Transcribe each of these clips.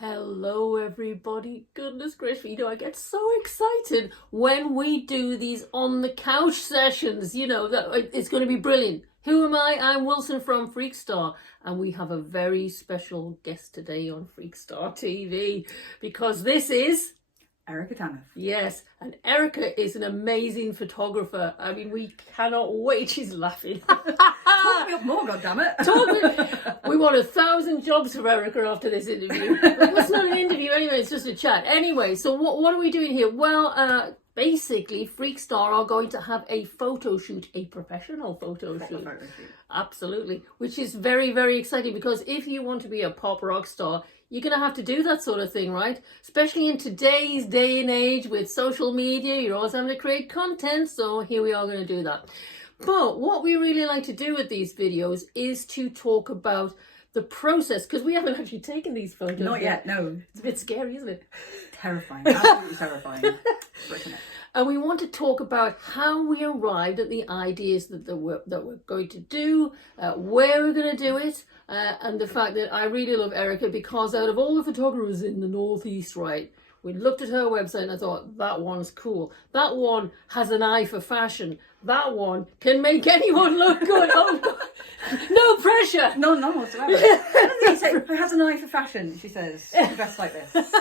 Hello everybody. Goodness gracious, you know, I get so excited when we do these on the couch sessions, you know, that it's going to be brilliant. Who am I? I'm Wilson from Freekstar, and we have a very special guest today on Freekstar TV because this is Erica Tamith. Yes, and Erica is an amazing photographer. I mean, we cannot wait. She's laughing. Talk me up more, goddammit. We want 1,000 jobs for Erica after this interview. It's not an interview anyway, it's just a chat. Anyway, so what are we doing here? Well, basically, Freekstar are going to have a photo shoot, a professional photo shoot. Absolutely, which is very, very exciting because if you want to be a pop rock star, you're going to have to do that sort of thing, right? Especially in today's day and age with social media, you're always having to create content. So here we are going to do that. But what we really like to do with these videos is to talk about the process, because we haven't actually taken these photos. Not yet, no. It's a bit scary, isn't it? Terrifying, absolutely terrifying. And we want to talk about how we arrived at the ideas that we're going to do, where we're going to do it, and the fact that I really love Erica because out of all the photographers in the Northeast, right, we looked at her website and I thought, that one's cool. That one has an eye for fashion. That one can make anyone look good. Oh, God. No pressure. None whatsoever. Who has an eye for fashion, she says. Dressed like this.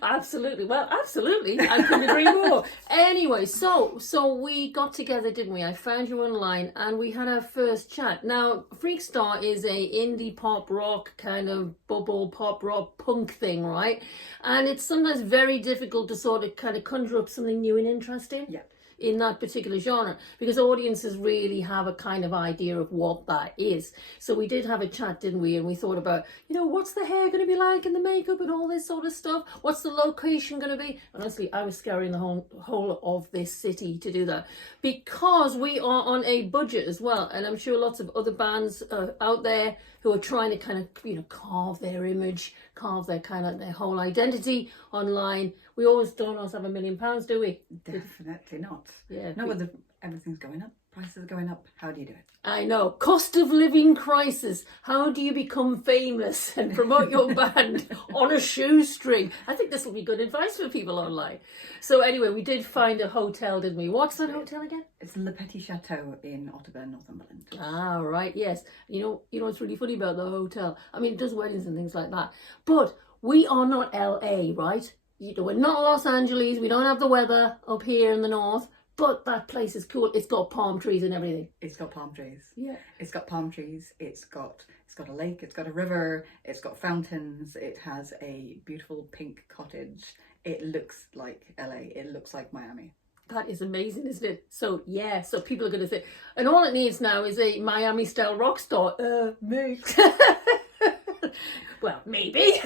Absolutely. Well, absolutely. I couldn't agree more. Anyway, so we got together, didn't we? I found you online and we had our first chat. Now, Freekstar is a indie pop rock kind of bubble pop rock punk thing, right? And it's sometimes very difficult to sort of kind of conjure up something new and interesting. Yeah. In that particular genre, because audiences really have a kind of idea of what that is. So we did have a chat, didn't we? And we thought about, you know, what's the hair going to be like and the makeup and all this sort of stuff? What's the location going to be? Honestly, I was scouring the whole of this city to do that because we are on a budget as well. And I'm sure lots of other bands out there who are trying to kind of, you know, carve their image, carve their kind of their whole identity online. We don't always have £1 million, do we? Definitely not. Yeah. Not with everything's going up. Prices are going up. How do you do it? I know. Cost of living crisis. How do you become famous and promote your band on a shoestring? I think this will be good advice for people online. So anyway, we did find a hotel, didn't we? What's that hotel again? It's Le Petit Chateau in Otterburn, Northumberland. Ah, right. Yes. You know what's really funny about the hotel? I mean, it does weddings and things like that. But we are not LA, right? You know, we're not Los Angeles. We don't have the weather up here in the north. But that place is cool. It's got palm trees and everything. It's got palm trees. Yeah. It's got palm trees. It's got a lake. It's got a river. It's got fountains. It has a beautiful pink cottage. It looks like LA. It looks like Miami. That is amazing, isn't it? So, yeah, so people are going to say, and all it needs now is a Miami-style rock star. Me. Well, maybe.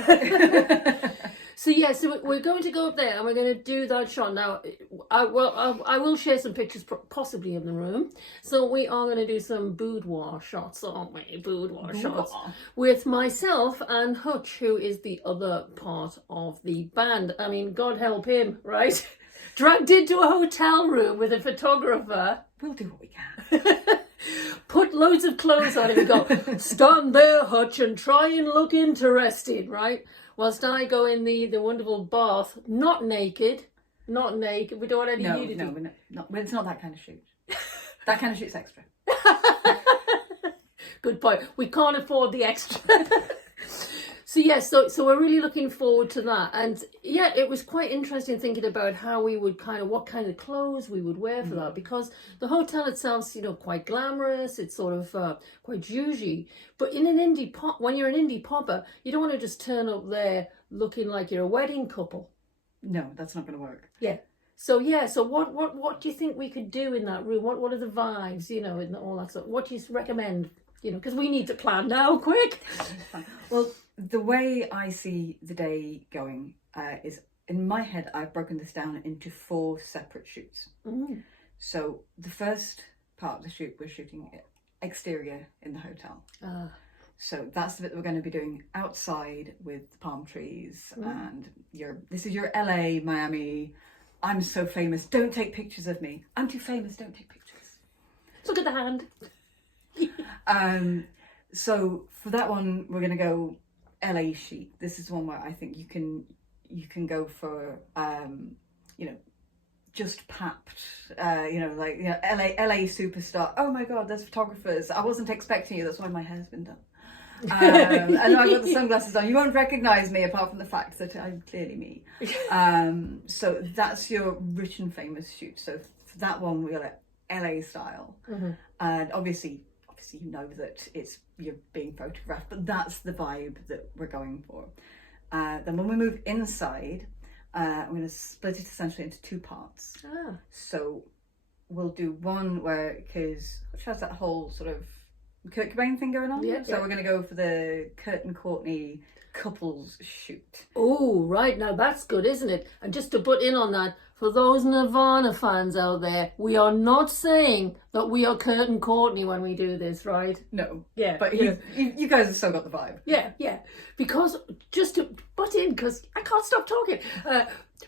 So, yeah, so we're going to go up there and we're going to do that shot. Now, I will share some pictures possibly in the room. So we are going to do some boudoir shots, aren't we? Boudoir shots with myself and Hutch, who is the other part of the band. I mean, God help him, right? Dragged into a hotel room with a photographer. We'll do what we can. Put loads of clothes on him and go, stand there, Hutch, and try and look interesting, right? Whilst I go in the wonderful bath, not naked. We don't want any nudity. No, we're not. It's not that kind of shoot. That kind of shoot's extra. Good point. We can't afford the extra. So yeah, so we're really looking forward to that. And yeah, it was quite interesting thinking about how we would what kind of clothes we would wear for that, because the hotel itself's, you know, quite glamorous. It's sort of quite zhuzhy. But in an indie pop, when you're an indie popper, you don't want to just turn up there looking like you're a wedding couple. No, that's not going to work. Yeah. So yeah, so what do you think we could do in that room? What are the vibes, you know, and all that stuff? What do you recommend? You know, because we need to plan now, quick. Well, the way I see the day going is, in my head, I've broken this down into 4 separate shoots. Mm. So the first part of the shoot, we're shooting exterior in the hotel. So that's the bit that we're going to be doing outside with the palm trees. And this is your LA, Miami. I'm so famous. Don't take pictures of me. I'm too famous. Don't take pictures. Look at the hand. So for that one, we're going to go LA chic. This is one where I think you can go for you know, just papped, you know, like, you know, LA superstar. Oh my God, there's photographers. I wasn't expecting you. That's why my hair's been done. And I've got the sunglasses on. You won't recognize me apart from the fact that I'm clearly me. So that's your rich and famous shoot. So for that one, we're at LA style. And obviously you know that you're being photographed, but that's the vibe that we're going for. Then when we move inside, I'm going to split it essentially into two parts. So we'll do one which has that whole sort of Kurt Cobain thing going on. So we're going to go for the Kurt and Courtney couples shoot. Oh, right. Now that's good, isn't it? And just to put in on that, for those Nirvana fans out there, we are not saying that we are Kurt and Courtney when we do this, right? No. Yeah. But you guys have still got the vibe. Yeah. Because, just to butt in, because I can't stop talking,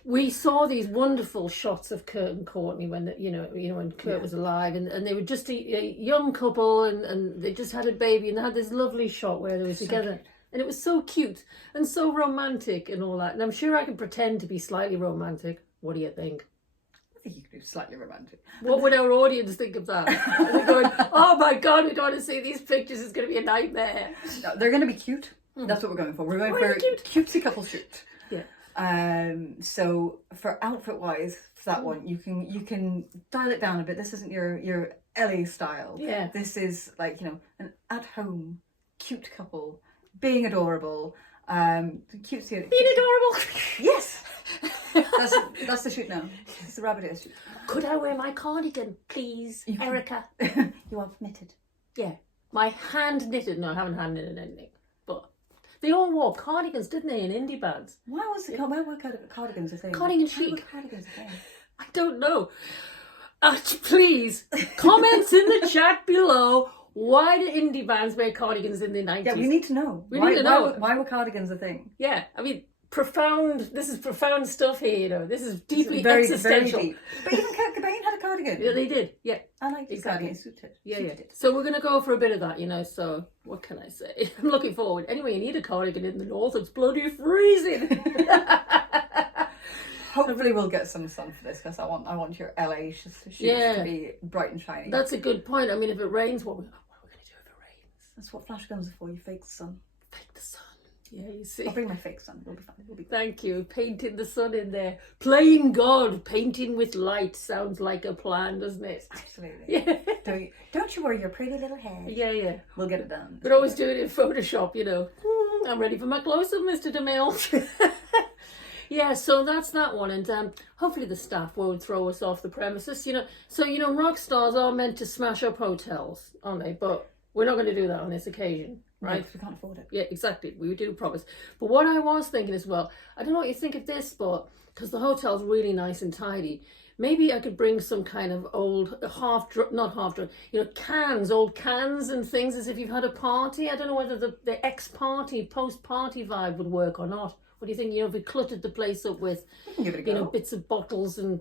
we saw these wonderful shots of Kurt and Courtney when, when Kurt was alive, and they were just a young couple, and they just had a baby, and they had this lovely shot where they were together. Cute. And it was so cute and so romantic and all that. And I'm sure I can pretend to be slightly romantic. What do you think? I think you could be slightly romantic. What would our audience think of that? They're going, oh my God, we don't want to see these pictures. It's going to be a nightmare. No, they're going to be cute. That's what we're going for. We're going for a cutesy couple shoot. Yeah. So for outfit wise, for that one, you can dial it down a bit. This isn't your LA style. Yeah. This is like, you know, an at home cute couple being adorable. Cutesy. Being adorable. Yes. That's the shoot now. It's the rabbit ear shoot. Could I wear my cardigan, please, Erica? You are permitted. Yeah. My hand knitted. No, I haven't hand knitted anything. But they all wore cardigans, didn't they, in indie bands? Why were cardigans a thing? Cardigan chic. Cardigans a thing? I don't know. Please, comments in the chat below. Why did indie bands wear cardigans in the 90s? Yeah, we need to know. We need to know. Why were cardigans a thing? Yeah, I mean, this is profound stuff here, you know. This is deeply very, existential. very deep. But even Kurt Cobain had a cardigan. Yeah, they did. Yeah. I like his cardigan. Yeah. So we're going to go for a bit of that, you know. So what can I say? I'm looking forward. Anyway, you need a cardigan in the north. It's bloody freezing. Hopefully we'll get some sun for this, because I want your LA shoots to be bright and shiny. That's a good point. I mean, if it rains, what are we going to do if it rains? That's what flash guns are for. You fake the sun. Fake the sun. Yeah, you see. I'll bring my fake sun. It'll be fine. It'll be fine. Thank you. Painting the sun in there. Plain God, painting with light sounds like a plan, doesn't it? Absolutely. Yeah. Don't you worry your pretty little head. Yeah. We'll get it done. But always do it in Photoshop, you know. I'm ready for my close-up, Mr. DeMille. Yeah, so that's that one, and hopefully the staff won't throw us off the premises, you know. So, you know, rock stars are meant to smash up hotels, aren't they? But we're not going to do that on this occasion, right? No, we can't afford it. Yeah, exactly. We do promise. But what I was thinking as well, I don't know what you think of this, but because the hotel's really nice and tidy, maybe I could bring some kind of old old cans and things, as if you've had a party. I don't know whether the ex-party, post-party vibe would work or not. What do you think? You know, if we cluttered the place up with, bits of bottles and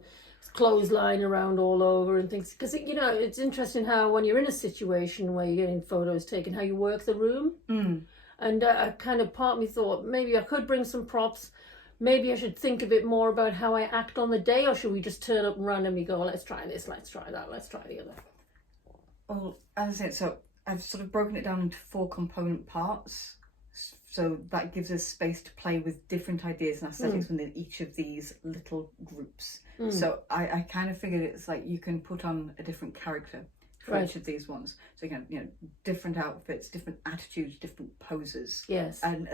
clothes lying around all over and things. Because, you know, it's interesting how when you're in a situation where you're getting photos taken, how you work the room. And part of me thought, maybe I could bring some props. Maybe I should think a bit more about how I act on the day, or should we just turn up and randomly go, let's try this, let's try that, let's try the other? Well, as I said, so I've sort of broken it down into 4 component parts. So that gives us space to play with different ideas and aesthetics within each of these little groups. So I kind of figured it's like you can put on a different character for each of these ones. So you can, you know, different outfits, different attitudes, different poses. Yes. And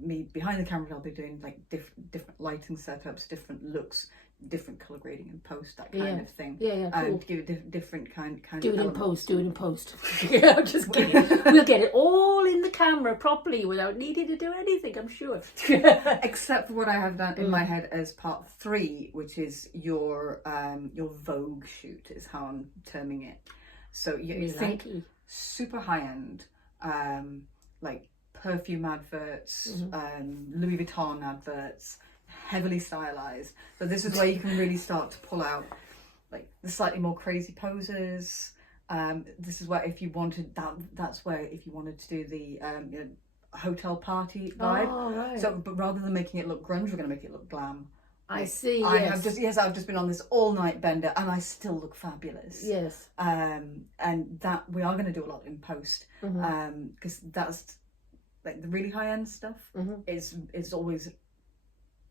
me behind the camera, I'll be doing like different lighting setups, different looks, different color grading in post, that kind of thing. Yeah, cool. To give it different kind do of it elements. Do it in post. Yeah, I'm just kidding. We'll get it all in the camera properly without needing to do anything, I'm sure. Except for what I have done in my head as part 3, which is your Vogue shoot, is how I'm terming it. So you think super high end, like perfume adverts, Louis Vuitton adverts, heavily stylized. So this is where you can really start to pull out like the slightly more crazy poses. This is where if you wanted to do the hotel party vibe. Oh, right. So, but rather than making it look grunge, we're going to make it look glam. I see. I've just been on this all-night bender, and I still look fabulous. Yes. And that we are going to do a lot in post, because that's like the really high-end stuff is always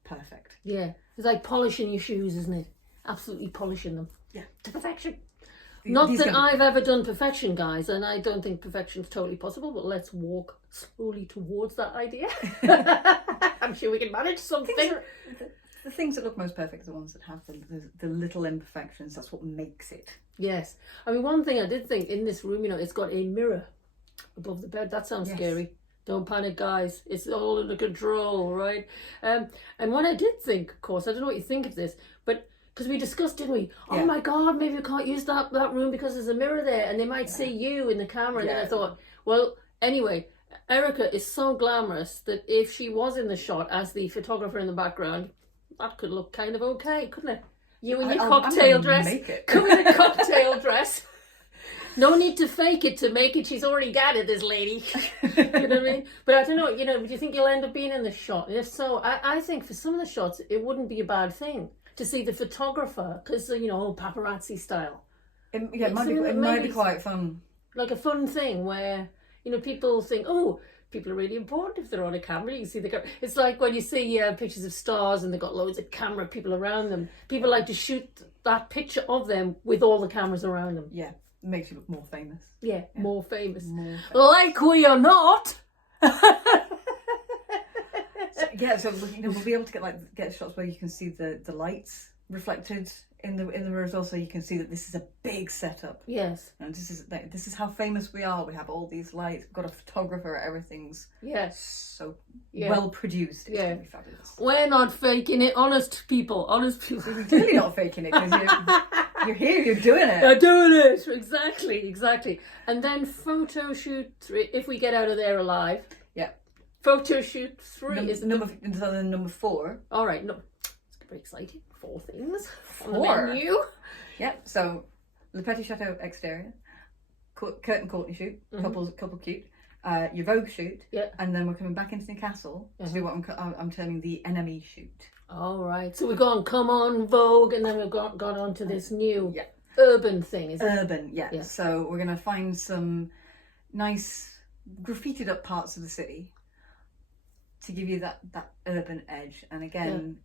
perfect. Yeah, it's like polishing your shoes, isn't it? Absolutely polishing them. Yeah, to perfection. Not that I've ever done perfection, guys, and I don't think perfection's totally possible, but let's walk slowly towards that idea. I'm sure we can manage something. The things that look most perfect are the ones that have the little imperfections. That's what makes it. Yes. I mean, one thing I did think in this room, it's got a mirror above the bed. That sounds scary. Don't panic, guys. It's all under control, right? And what I did think, of course, I don't know what you think of this, but because we discussed, didn't we? Oh my God, maybe we can't use that room because there's a mirror there and they might see you in the camera. And then I thought, well, anyway, Erica is so glamorous that if she was in the shot as the photographer in the background, that could look kind of okay, couldn't it? You in your cocktail dress. Come in a cocktail dress. No need to fake it to make it. She's already got it, this lady. You know what I mean? But I don't know, do you think you'll end up being in the shot? And if so, I think for some of the shots, it wouldn't be a bad thing to see the photographer, because, paparazzi style. It might be quite fun. Like a fun thing where, people think, oh, people are really important if they're on a camera. You can see the camera. It's like when you see pictures of stars and they've got loads of camera people around them. People like to shoot that picture of them with all the cameras around them. Yeah, it makes you look more famous. Yeah. More famous. Like we are not. So we'll be able to get shots where you can see the lights reflected in the mirror as well, so you can see that this is a big setup. Yes. And this is how famous we are. We have all these lights. We've got a photographer. Everything's so well produced. It's gonna be fabulous. We're not faking it, honest people. We're clearly not faking it, because you're here. You're doing it. You're doing it. Exactly. And then photo shoot 3. If we get out of there alive. Yeah. Photo shoot 3 is number 4. All right. No, it's very exciting. 4 things on the 4 menu. Yep. So, Le Petit Chateau exterior, curtain Courtney shoot, couple cute, your Vogue shoot, and then we're coming back into Newcastle to do what I'm terming the NME shoot. All right. So we've gone Come On Vogue, and then we've gone on to this new urban thing. Is urban? Yeah. So we're gonna find some nice graffitied up parts of the city to give you that urban edge. And again,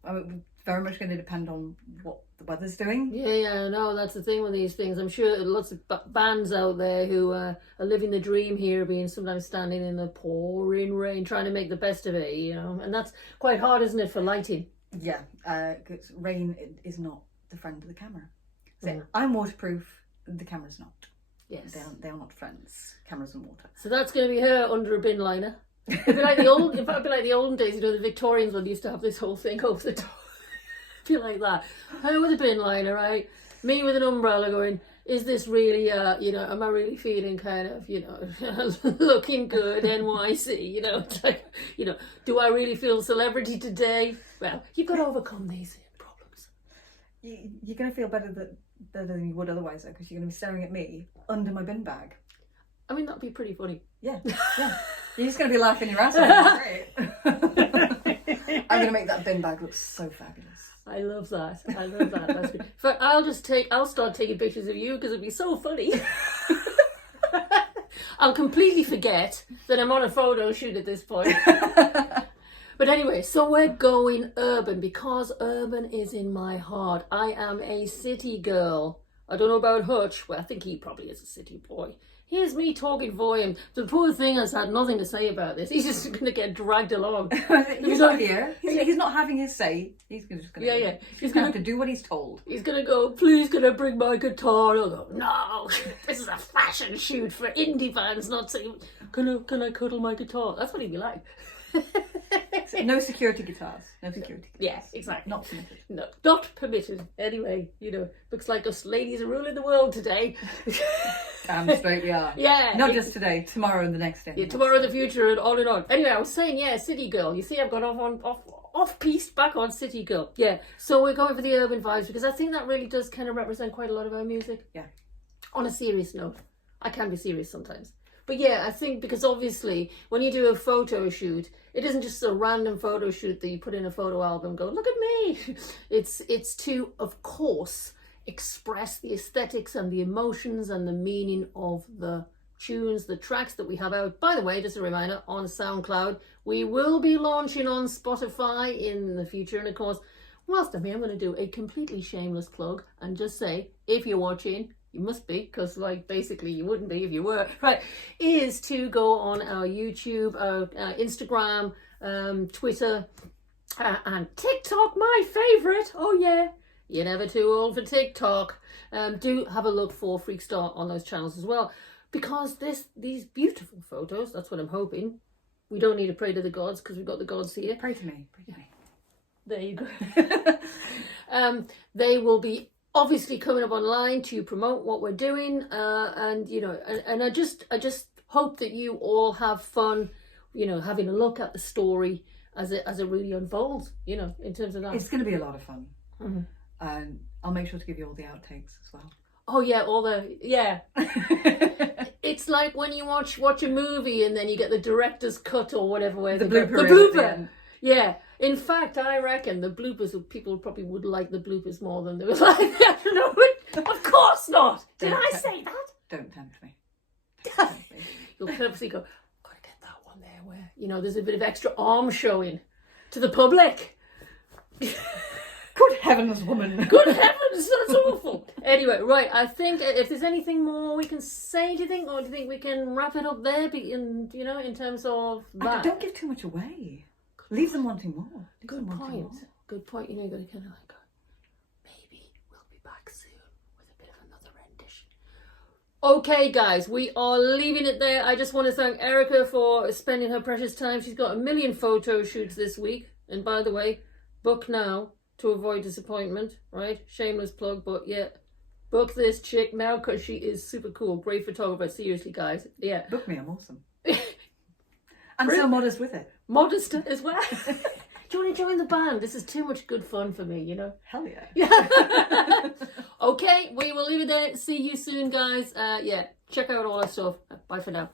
very much going to depend on what the weather's doing. No, that's the thing with these things. I'm sure lots of bands out there who are living the dream here, being sometimes standing in the pouring rain, trying to make the best of it, and that's quite hard, isn't it, for lighting? Yeah, because rain is not the friend of the camera. So I'm waterproof, the camera's not. Yes. They are not friends, cameras and water. So that's going to be her under a bin liner. It'd be like the olden days, the Victorians one used to have this whole thing over the top. Feel like that. Her with a bin liner, right? Me with an umbrella going, is this really, am I really feeling kind of, looking good, NYC, it's like, do I really feel celebrity today? Well, you've got to overcome these problems. You're going to feel better than you would otherwise, though, because you're going to be staring at me under my bin bag. I mean, that'd be pretty funny. Yeah. You're just going to be laughing your ass off. Great. I'm going to make that bin bag look so fabulous. I love that. That's good. In fact, I'll start taking pictures of you because it'd be so funny. I'll completely forget that I'm on a photo shoot at this point. But anyway, so we're going urban because urban is in my heart. I am a city girl. I don't know about Hutch. Well, I think he probably is a city boy. Here's me talking for him. The poor thing has had nothing to say about this. He's just going to get dragged along. He's not here. He's not having his say. He's just going to He's going to have to do what he's told. He's going to go, please can I bring my guitar? I'll go, no, this is a fashion shoot for indie bands, not saying, can I cuddle my guitar? That's what he'd be like. No security guitars. No security guitars. Yeah, exactly. Not permitted. No, not permitted. Anyway, looks like us ladies are ruling the world today. Damn straight we are. Yeah. Not just today, tomorrow and the next day. Yeah, tomorrow in the future and on and on. Anyway, I was saying, city girl. You see, I've gone off-piste back on city girl. Yeah, so we're going for the urban vibes because I think that really does kind of represent quite a lot of our music. Yeah. On a serious note. I can be serious sometimes. But yeah, I think because obviously when you do a photo shoot, it isn't just a random photo shoot that you put in a photo album and go, look at me. It's to, of course, express the aesthetics and the emotions and the meaning of the tunes, the tracks that we have out. By the way, just a reminder, on SoundCloud. We will be launching on Spotify in the future. And of course, whilst I'm here, I'm going to do a completely shameless plug and just say, if you're watching, you must be, because like basically you wouldn't be if you were, right, is to go on our YouTube, our Instagram, Twitter, and TikTok, my favourite. Oh yeah, you're never too old for TikTok. Do have a look for Freekstar on those channels as well, because these beautiful photos, that's what I'm hoping. We don't need to pray to the gods because we've got the gods here. Pray to me. Pray to me. There you go. They will be obviously coming up online to promote what we're doing, and you know, and I just hope that you all have fun, you know, having a look at the story as it really unfolds, you know, in terms of that. It's going to be a lot of fun, and I'll make sure to give you all the outtakes as well. Oh yeah, It's like when you watch a movie and then you get the director's cut or whatever, where the blooper. blooper. Yeah. In fact, I reckon the bloopers, people probably would like the bloopers more than they would like. I don't know. Of course not. Did I say that? Don't tempt me. You'll purposely go, gotta get that one there where, you know, there's a bit of extra arm showing to the public. Good heavens, woman. Good heavens, that's awful. Anyway, right, I think if there's anything more we can say, do you think? Or do you think we can wrap it up there, in terms of that? Don't give too much away. Leave them wanting more. Good point. Good point. You know, you've got to kind of like go, maybe we'll be back soon with a bit of another rendition. Okay, guys, we are leaving it there. I just want to thank Erica for spending her precious time. She's got 1 million photo shoots this week. And by the way, book now to avoid disappointment, right? Shameless plug, but yeah. Book this chick now because she is super cool. Great photographer. Seriously, guys. Yeah. Book me, I'm awesome. And so modest with it. Modest as well. Do you want to join the band? This is too much good fun for me, you know? Hell yeah. Yeah. Okay, we will leave it there. See you soon, guys. Yeah, check out all our stuff. Bye for now.